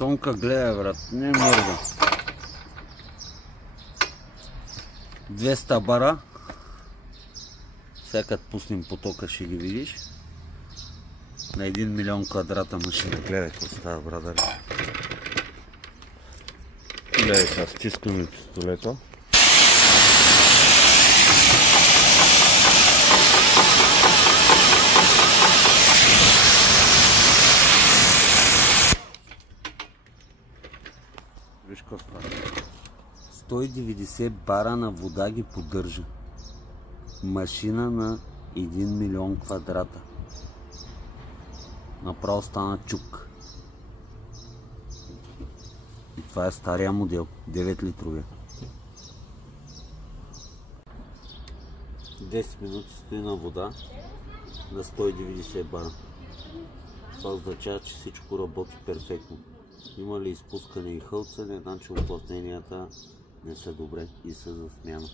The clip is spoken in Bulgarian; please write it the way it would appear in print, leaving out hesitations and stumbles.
Тонка гледа, брат, не мърда. 200 бара. Сега като пуснем потока ще ги видиш. На 1 милион квадрата машина. Гледай какво става, брадър. Гледай сега, стискаме пистолета. Виж какво става. 190 бара на вода ги поддържа. Машина на 1 милион квадрата. Направо стана чук. И това е стария модел, 9 литровия. 10 минути стои на вода на 190 бара. Това означава, че всичко работи перфектно. Има ли изпускане и хълцане, значи уплътненията не са добре и са за смяна.